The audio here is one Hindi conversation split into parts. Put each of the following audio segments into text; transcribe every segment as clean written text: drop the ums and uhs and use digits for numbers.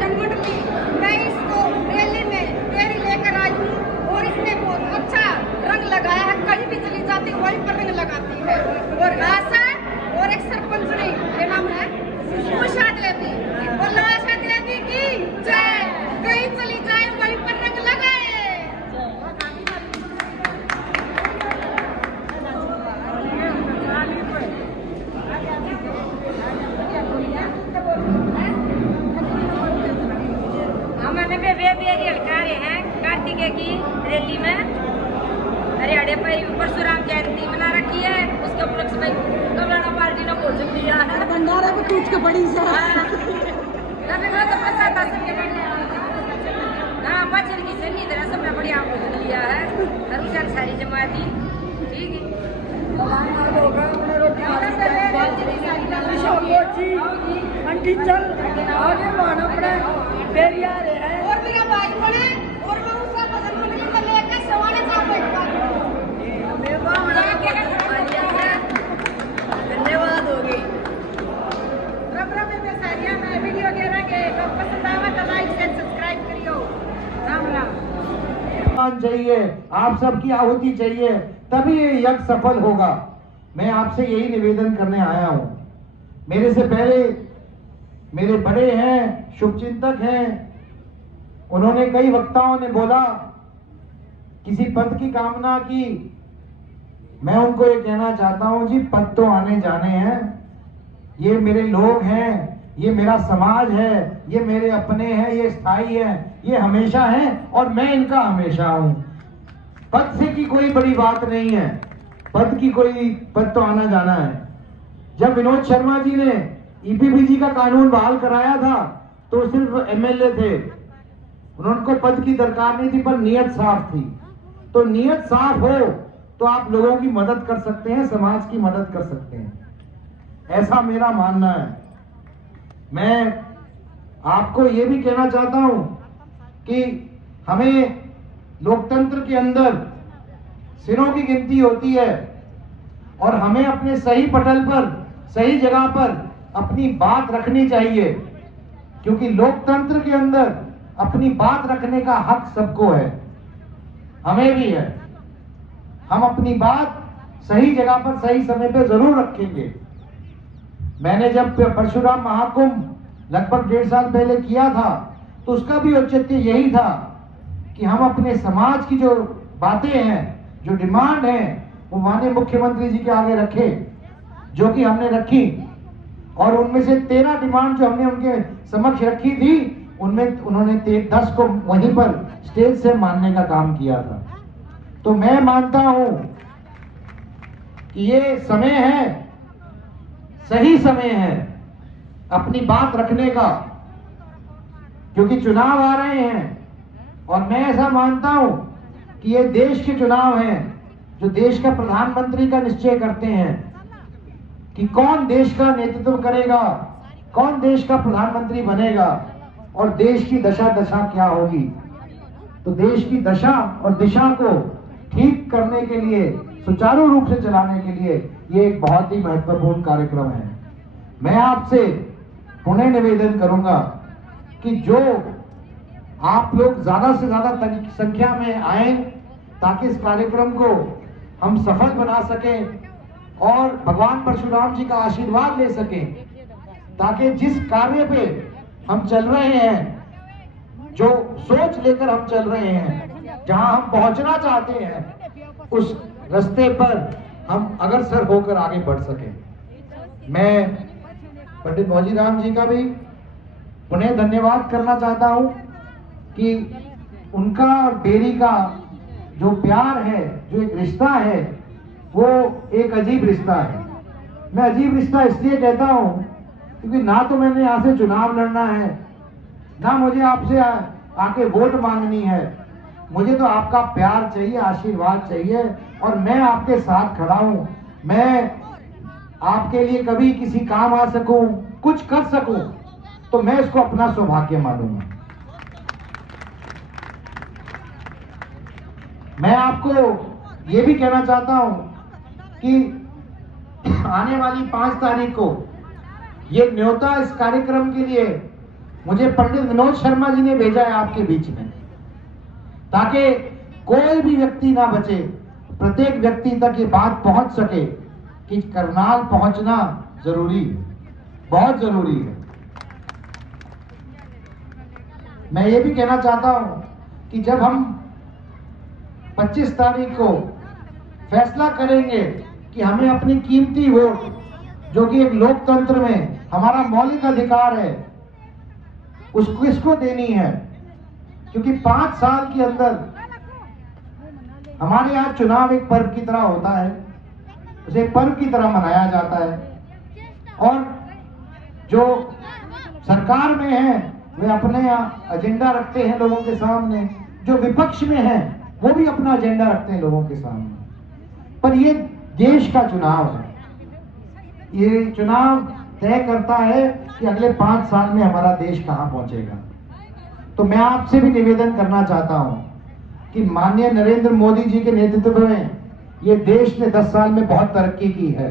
जन्मोत्सव मैं इसको रैली में रैली लेकर आई हूँ और इसने बहुत अच्छा रंग लगाया है। कहीं भी चली जाती है वहीं पर रंग लगाती है। और आशा और एक सरपंच ने ये नाम है उषा देवी, बोलो आशा देवी की जय। कहीं चली जाए वहीं पर रंग लगाए। हमने वे कार्य हैं कार्तिकेय की रैली में हरियाणा पर परशुराम जयंती मना रखी है। उसके उपलक्ष्य में कमलाना पार्टी ने भोजन दिया है। भंडारा को टूट के बड़ी सा बचन की सन्नी तरह सबने बढ़िया भोजन लिया है। हरुशन सारी जमाती ठीक है। और मेरा भाई बने और मैं उसका पसंद मंडली में लेकर सवाने धन्यवाद होगी। में सारिया में वीडियो वगैरह के पसंद आवा तो लाइक शेयर सब्सक्राइब करियो। राम राम। चाहिए, आप सबकी आहुति चाहिए, तभी ये यज्ञ सफल होगा। मैं आपसे यही निवेदन करने आया हूं। मेरे से पहले मेरे बड़े हैं, शुभचिंतक हैं, उन्होंने कई वक्ताओं ने बोला किसी पद की कामना की। मैं उनको ये कहना चाहता हूं जी, पद तो आने जाने हैं। ये मेरे लोग हैं, ये मेरा समाज है, ये मेरे अपने हैं, ये स्थायी है, ये हमेशा है और मैं इनका हमेशा हूं। पद से की कोई बड़ी बात नहीं है, पद तो आना जाना है। जब विनोद शर्मा जी ने ईपीबीजी का कानून बहाल कराया था तो सिर्फ एमएलए थे, उनको पद की दरकार नहीं थी, पर नियत साफ थी। तो नियत साफ हो तो आप लोगों की मदद कर सकते हैं, समाज की मदद कर सकते हैं, ऐसा मेरा मानना है। मैं आपको यह भी कहना चाहता हूं कि हमें लोकतंत्र के अंदर सिरों की गिनती होती है और हमें अपने सही पटल पर, सही जगह पर अपनी बात रखनी चाहिए, क्योंकि लोकतंत्र के अंदर अपनी बात रखने का हक सबको है, हमें भी है। हम अपनी बात सही जगह पर सही समय पर जरूर रखेंगे। मैंने जब परशुराम महाकुंभ लगभग 1.5 साल पहले किया था तो उसका भी औचित्य यही था कि हम अपने समाज की जो बातें हैं, जो डिमांड है, वो माननीय मुख्यमंत्री जी के आगे रखें, जो कि हमने रखी। और उनमें से 13 डिमांड जो हमने उनके समक्ष रखी थी, उनमें उन्होंने 10 को वहीं पर स्टेज से मानने का काम किया था। तो मैं मानता हूं कि ये समय है, सही समय है अपनी बात रखने का, क्योंकि चुनाव आ रहे हैं और मैं ऐसा मानता हूं कि ये देश के चुनाव हैं जो देश का प्रधानमंत्री का निश्चय करते हैं कि कौन देश का नेतृत्व करेगा, कौन देश का प्रधानमंत्री बनेगा और देश की दशा क्या होगी। तो देश की दशा और दिशा को ठीक करने के लिए, सुचारू रूप से चलाने के लिए ये एक बहुत ही महत्वपूर्ण कार्यक्रम है। मैं आपसे पुनः निवेदन करूंगा कि जो आप लोग ज्यादा से ज्यादा संख्या में आए ताकि इस कार्यक्रम को हम सफल बना सकें और भगवान परशुराम जी का आशीर्वाद ले सकें, ताकि जिस कार्य पे हम चल रहे हैं, जो सोच लेकर हम चल रहे हैं, जहां हम पहुंचना चाहते हैं, उस रास्ते पर हम अग्रसर होकर आगे बढ़ सकें। मैं पंडित भौजीराम जी का भी पुनः धन्यवाद करना चाहता हूं कि उनका और डेयरी का जो प्यार है, जो एक रिश्ता है, वो एक अजीब रिश्ता है। मैं अजीब रिश्ता इसलिए कहता हूं क्योंकि ना तो मैंने यहाँ से चुनाव लड़ना है, ना मुझे आपसे आके वोट मांगनी है। मुझे तो आपका प्यार चाहिए, आशीर्वाद चाहिए और मैं आपके साथ खड़ा हूं। मैं आपके लिए कभी किसी काम आ सकूं, कुछ कर सकूं, तो मैं इसको अपना सौभाग्य मानूंगा। मैं आपको ये भी कहना चाहता हूं कि आने वाली 5 तारीख को ये न्योता इस कार्यक्रम के लिए मुझे पंडित विनोद शर्मा जी ने भेजा है आपके बीच में, ताकि कोई भी व्यक्ति ना बचे, प्रत्येक व्यक्ति तक ये बात पहुंच सके कि करनाल पहुंचना जरूरी है, बहुत जरूरी है। मैं ये भी कहना चाहता हूं कि जब हम 25 तारीख को फैसला करेंगे कि हमें अपनी कीमती वोट, जो कि एक लोकतंत्र में हमारा मौलिक अधिकार है, उसको किसको देनी है, क्योंकि 5 साल के अंदर हमारे यहाँ चुनाव एक पर्व की तरह होता है, उसे एक पर्व की तरह मनाया जाता है, और जो सरकार में है वे अपने एजेंडा रखते हैं लोगों के सामने, जो विपक्ष में है वो भी अपना एजेंडा रखते हैं लोगों के सामने। पर ये देश का चुनाव है, ये चुनाव तय करता है कि अगले 5 साल में हमारा देश कहां पहुंचेगा। तो मैं आपसे भी निवेदन करना चाहता हूं कि माननीय नरेंद्र मोदी जी के नेतृत्व में ये देश ने 10 साल में बहुत तरक्की की है।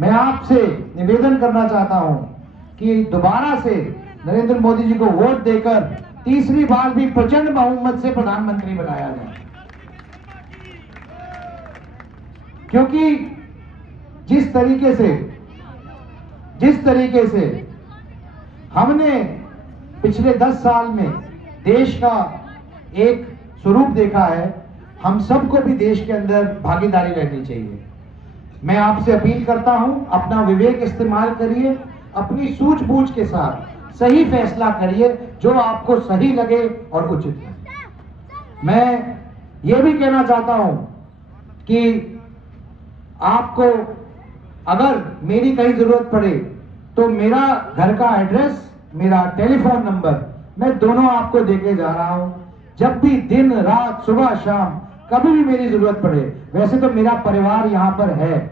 मैं आपसे निवेदन करना चाहता हूं कि दोबारा से नरेंद्र मोदी जी को वोट देकर तीसरी बार भी प्रचंड बहुमत से प्रधानमंत्री बनाया जाए, क्योंकि जिस तरीके से हमने पिछले 10 साल में देश का एक स्वरूप देखा है, हम सबको भी देश के अंदर भागीदारी रहनी चाहिए। मैं आपसे अपील करता हूं, अपना विवेक इस्तेमाल करिए, अपनी सूझबूझ के साथ सही फैसला करिए जो आपको सही लगे और उचित है। मैं यह भी कहना चाहता हूं कि आपको अगर मेरी कहीं जरूरत पड़े तो मेरा घर का एड्रेस, मेरा टेलीफोन नंबर मैं दोनों आपको देके जा रहा हूं। जब भी दिन रात सुबह शाम कभी भी मेरी जरूरत पड़े, वैसे तो मेरा परिवार यहां पर है,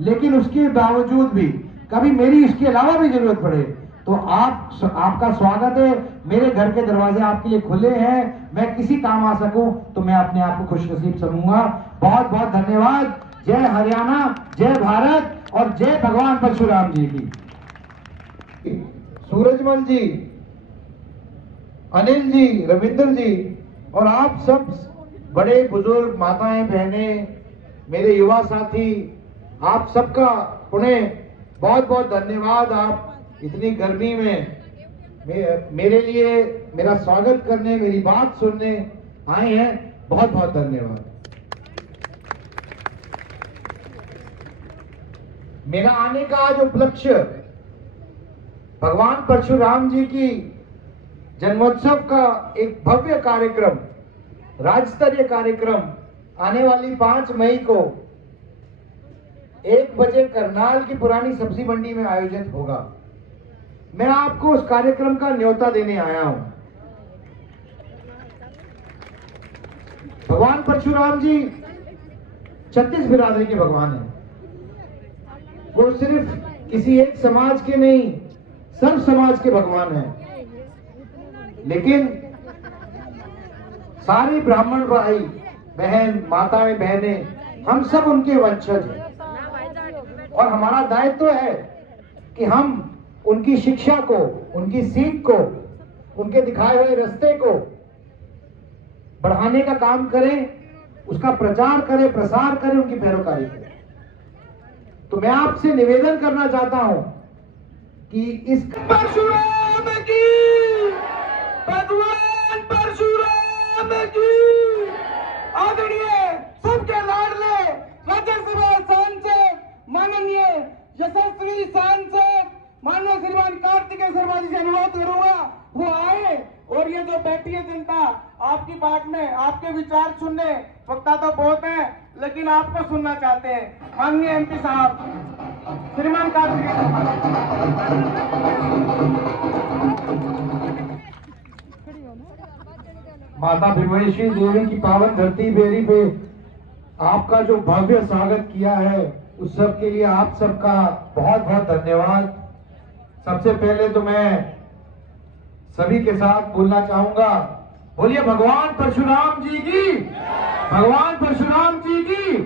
लेकिन उसके बावजूद भी कभी मेरी इसके अलावा भी जरूरत पड़े तो आपका स्वागत है। मेरे घर के दरवाजे आपके लिए खुले हैं, मैं किसी काम आ सकूं तो मैं अपने आप को खुशनसीब समझूंगा। बहुत बहुत धन्यवाद। जय हरियाणा, जय भारत और जय भगवान परशुराम जी की। सूरजमल जी, अनिल जी, रविंद्र जी और आप सब बड़े बुजुर्ग, माताएं, बहनें, मेरे युवा साथी, आप सबका पुनः बहुत बहुत धन्यवाद। आप इतनी गर्मी में मेरे लिए मेरा स्वागत करने, मेरी बात सुनने आए हैं, बहुत बहुत धन्यवाद। मेरा आने का आज उपलक्ष्य भगवान परशुराम जी की जन्मोत्सव का एक भव्य कार्यक्रम, राज्य स्तरीय कार्यक्रम आने वाली 5 मई को 1 बजे करनाल की पुरानी सब्जी मंडी में आयोजित होगा। मैं आपको उस कार्यक्रम का न्योता देने आया हूं। भगवान परशुराम जी 36 बिरादरी के भगवान हैं। वो सिर्फ किसी एक समाज के नहीं, सब समाज के भगवान हैं। लेकिन सारे ब्राह्मण भाई बहन, माताएं, बहनें, हम सब उनके वंशज हैं और हमारा दायित्व है कि हम उनकी शिक्षा को, उनकी सीख को, उनके दिखाए हुए रास्ते को बढ़ाने का काम करें, उसका प्रचार करें, प्रसार करें, उनकी पैरोकारी करें। तो मैं आपसे निवेदन करना चाहता हूं कि इस परशुराम की, भगवान परशुराम की, आदरणीय सबके लाडले राज्यसभा सांसद माननीय यशस्वी सांसद माननीय श्रीमान कार्तिकेय शर्मा जी से अनुरोध करूंगा वो आए और ये जो बैठी है जनता आपकी बात में, आपके विचार सुनने, वक्ता तो बहुत है लेकिन आपको सुनना चाहते हैं। माननीय एमपी साहब श्रीमान कार्तिकेय, माता भीमेश्वरी देवी की पावन धरती बेरी पे आपका जो भव्य स्वागत किया है, उस सब के लिए आप सबका बहुत बहुत धन्यवाद। सबसे पहले तो मैं सभी के साथ बोलना चाहूंगा, बोलिए भगवान परशुराम जी की, भगवान परशुराम जी की,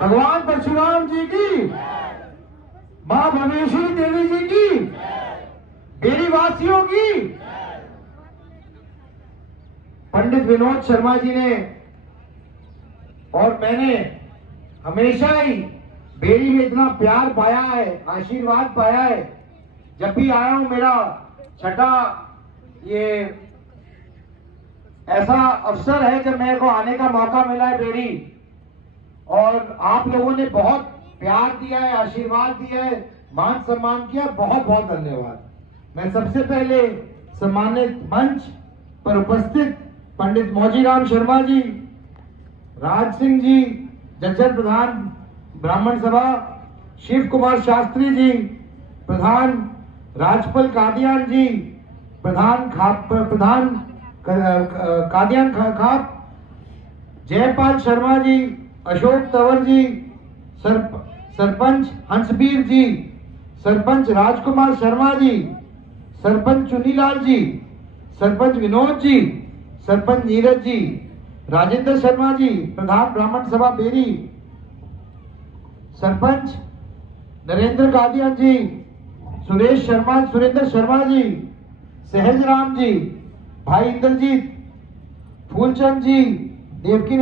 भगवान परशुराम जी की, मां भीमेश्वरी देवी जी की, बेरी वासियों की। पंडित विनोद शर्मा जी ने और मैंने हमेशा ही बेरी में इतना प्यार पाया है, आशीर्वाद पाया है। जब भी आया हूं, मेरा छठा ये ऐसा अवसर है जब मेरे को आने का मौका मिला है बेरी, और आप लोगों ने बहुत प्यार दिया है, आशीर्वाद दिया है, मान सम्मान किया। बहुत बहुत धन्यवाद। मैं सबसे पहले सम्मानित मंच पर उपस्थित पंडित मौजीराम शर्मा जी, राज सिंह जी, जज्जर प्रधान ब्राह्मण सभा, शिव कुमार शास्त्री जी, प्रधान राजपल कादियान जी, प्रधान कादियान खाप, जयपाल शर्मा जी, अशोक तंवर जी, सरपंच हंसबीर जी, सरपंच राजकुमार शर्मा जी, सरपंच चुनीलाल जी, सरपंच विनोद जी, सरपंच नीरज जी, राजेंद्र शर्मा जी, प्रधान ब्राह्मण सभा बेरी, सरपंच नरेंद्र कादियान जी, सुरेंद्र शर्मा जी, सहज राम जी, भाई इंद्रजीत, फूलचंद जी, देवकी